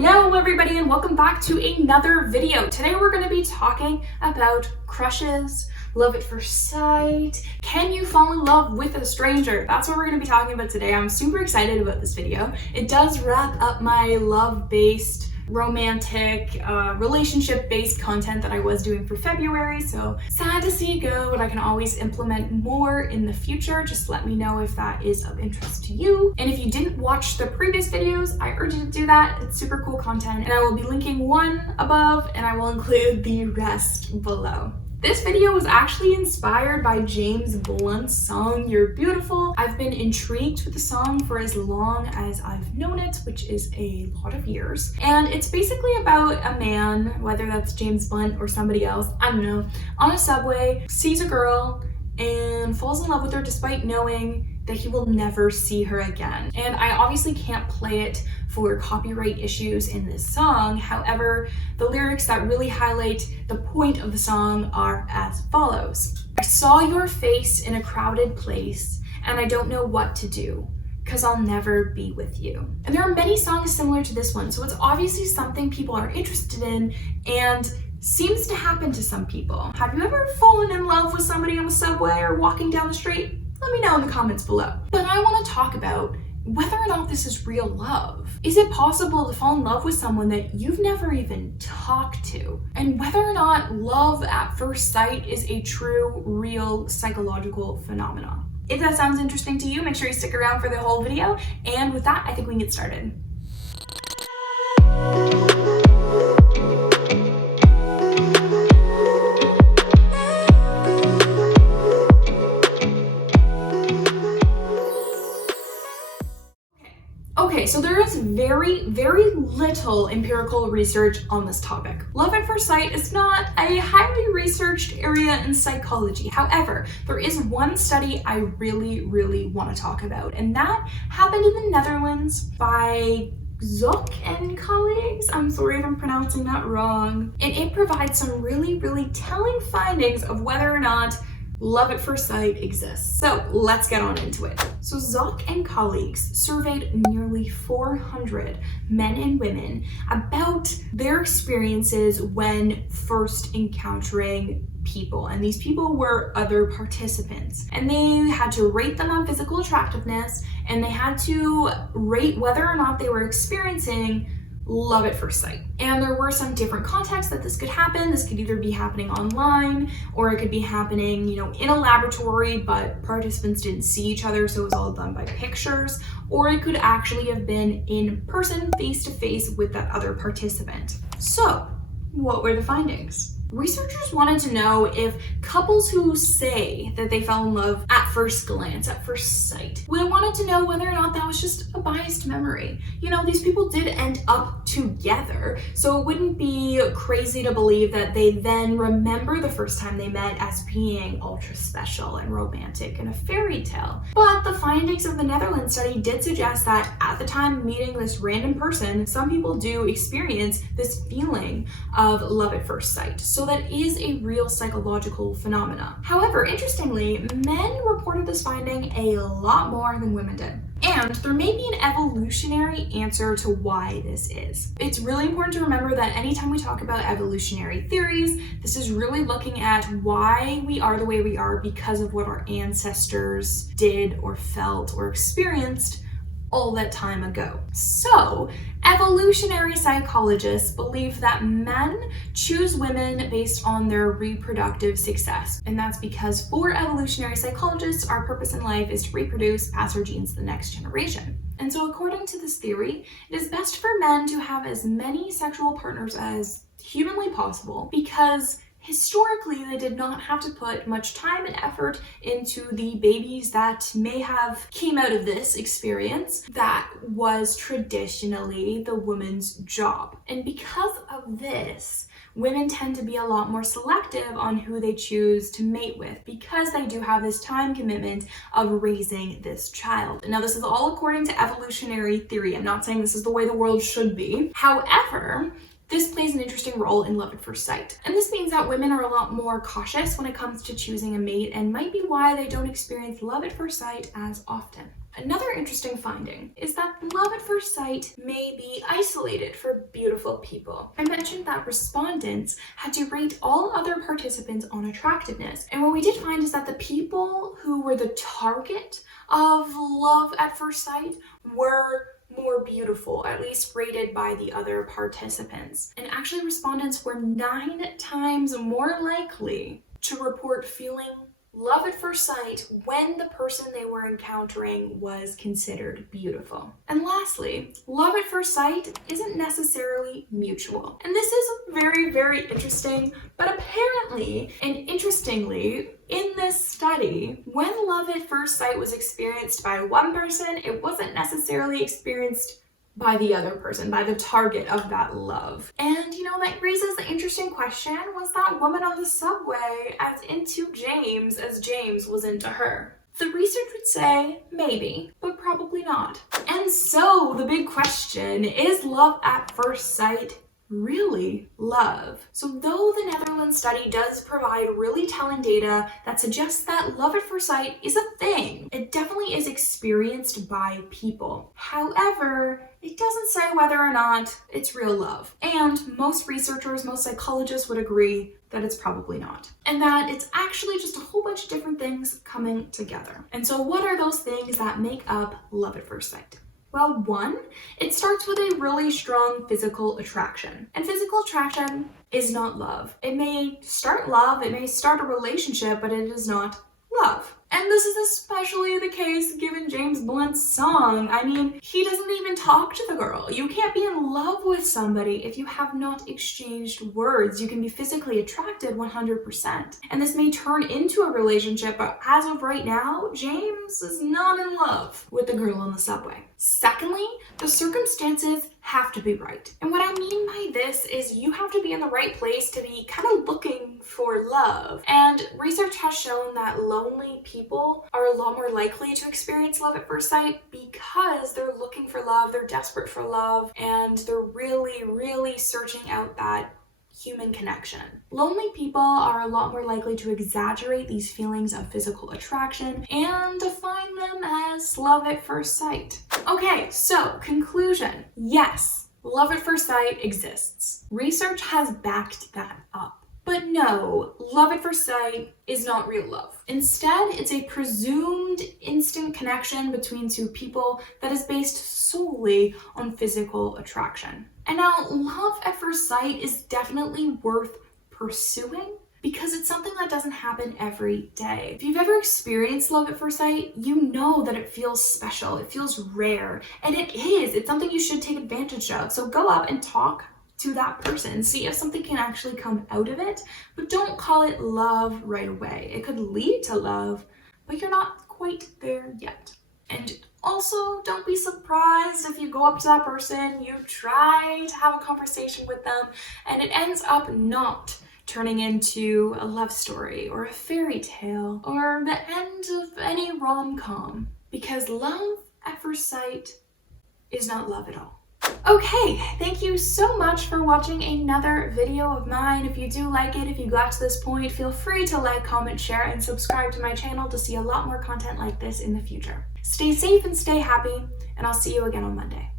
Hello everybody and welcome back to another video. Today we're going to be talking about crushes, love at first sight. Can you fall in love with a stranger? That's what we're going to be talking about today. I'm super excited about this video. It does wrap up my love-based, romantic, relationship-based content that I was doing for February, so sad to see it go, but I can always implement more in the future. Just let me know if that is of interest to you. And if you didn't watch the previous videos, I urge you to do that. It's super cool content, and I will be linking one above, and I will include the rest below. This video was actually inspired by James Blunt's song, You're Beautiful. I've been intrigued with the song for as long as I've known it, which is a lot of years. And it's basically about a man, whether that's James Blunt or somebody else, I don't know, on a subway, sees a girl and falls in love with her despite knowing that he will never see her again. And I obviously can't play it for copyright issues in this song. However, the lyrics that really highlight the point of the song are as follows. I saw your face in a crowded place and I don't know what to do, 'cause I'll never be with you. And there are many songs similar to this one, so it's obviously something people are interested in and seems to happen to some people. Have you ever fallen in love with somebody on the subway or walking down the street? Let me know in the comments below. But I want to talk about whether or not this is real love. Is it possible to fall in love with someone that you've never even talked to? And whether or not love at first sight is a true, real psychological phenomenon. If that sounds interesting to you, make sure you stick around for the whole video. And with that, I think we can get started. Okay, so there is very little empirical research on this topic. Love at first sight is not a highly researched area in psychology. However, there is one study I really want to talk about, and that happened in the Netherlands by Zsok and colleagues. I'm sorry if I'm pronouncing that wrong. And it provides some really telling findings of whether or not love at first sight exists. So let's get on into it. So Zsok and colleagues surveyed nearly 400 men and women about their experiences when first encountering people. And these people were other participants. And they had to rate them on physical attractiveness, and they had to rate whether or not they were experiencing love at first sight. And there were some different contexts that this could happen. This could either be happening online, or it could be happening, in a laboratory, but participants didn't see each other, so it was all done by pictures, or it could actually have been in person, face to face with that other participant. So, what were the findings? Researchers wanted to know if couples who say that they fell in love at first glance, at first sight, we wanted to know whether or not that was just a biased memory. These people did end up together, so it wouldn't be crazy to believe that they then remember the first time they met as being ultra special and romantic and a fairy tale. But the findings of the Netherlands study did suggest that at the time meeting this random person, some people do experience this feeling of love at first sight. So that is a real psychological phenomenon. However, interestingly, men reported this finding a lot more than women did. And there may be an evolutionary answer to why this is. It's really important to remember that anytime we talk about evolutionary theories, this is really looking at why we are the way we are because of what our ancestors did or felt or experienced all that time ago. So, evolutionary psychologists believe that men choose women based on their reproductive success. And that's because for evolutionary psychologists, our purpose in life is to reproduce, pass our genes to the next generation. And so according to this theory, it is best for men to have as many sexual partners as humanly possible because historically, they did not have to put much time and effort into the babies that may have came out of this experience. That was traditionally the woman's job. And because of this, women tend to be a lot more selective on who they choose to mate with because they do have this time commitment of raising this child. Now, this is all according to evolutionary theory. I'm not saying this is the way the world should be. However, this plays an interesting role in love at first sight. And this means that women are a lot more cautious when it comes to choosing a mate and might be why they don't experience love at first sight as often. Another interesting finding is that love at first sight may be isolated for beautiful people. I mentioned that respondents had to rate all other participants on attractiveness, and what we did find is that the people who were the target of love at first sight were more beautiful, at least rated by the other participants. And actually, respondents were 9 times more likely to report feeling love at first sight when the person they were encountering was considered beautiful. And lastly, love at first sight isn't necessarily mutual. And this is very, very interesting, but apparently and interestingly, in this study, when love at first sight was experienced by one person, it wasn't necessarily experienced by the other person, by the target of that love. And that raises the interesting question, was that woman on the subway as into James as James was into her? The research would say maybe, but probably not. And so the big question, is love at first sight really love? So though the Netherland study does provide really telling data that suggests that love at first sight is a thing, it definitely is experienced by people. However, it doesn't say whether or not it's real love. And most researchers, most psychologists would agree that it's probably not. And that it's actually just a whole bunch of different things coming together. And so what are those things that make up love at first sight? Well, one, it starts with a really strong physical attraction. And physical attraction is not love. It may start love, it may start a relationship, but it is not love. And this is especially the case given James Blunt's song. I mean, he doesn't even talk to the girl. You can't be in love with somebody if you have not exchanged words. You can be physically attracted 100%. And this may turn into a relationship, but as of right now, James is not in love with the girl on the subway. Secondly, the circumstances have to be right. And what I mean by this is you have to be in the right place to be kind of looking for love. And research has shown that lonely people are a lot more likely to experience love at first sight because they're looking for love, they're desperate for love, and they're really, really searching out that human connection. Lonely people are a lot more likely to exaggerate these feelings of physical attraction and define them as love at first sight. Okay, so conclusion. Yes, love at first sight exists. Research has backed that up. But no, love at first sight is not real love. Instead, it's a presumed instant connection between two people that is based solely on physical attraction. And now, love at first sight is definitely worth pursuing because it's something that doesn't happen every day. If you've ever experienced love at first sight, you know that it feels special, it feels rare, and it is. It's something you should take advantage of. So go up and talk to that person, see if something can actually come out of it, but don't call it love right away. It could lead to love, but you're not quite there yet. And also, don't be surprised if you go up to that person, you try to have a conversation with them, and it ends up not turning into a love story or a fairy tale or the end of any rom-com, because love at first sight is not love at all. Okay, thank you so much for watching another video of mine. If you do like it, if you got to this point, feel free to like, comment, share, and subscribe to my channel to see a lot more content like this in the future. Stay safe and stay happy, and I'll see you again on Monday.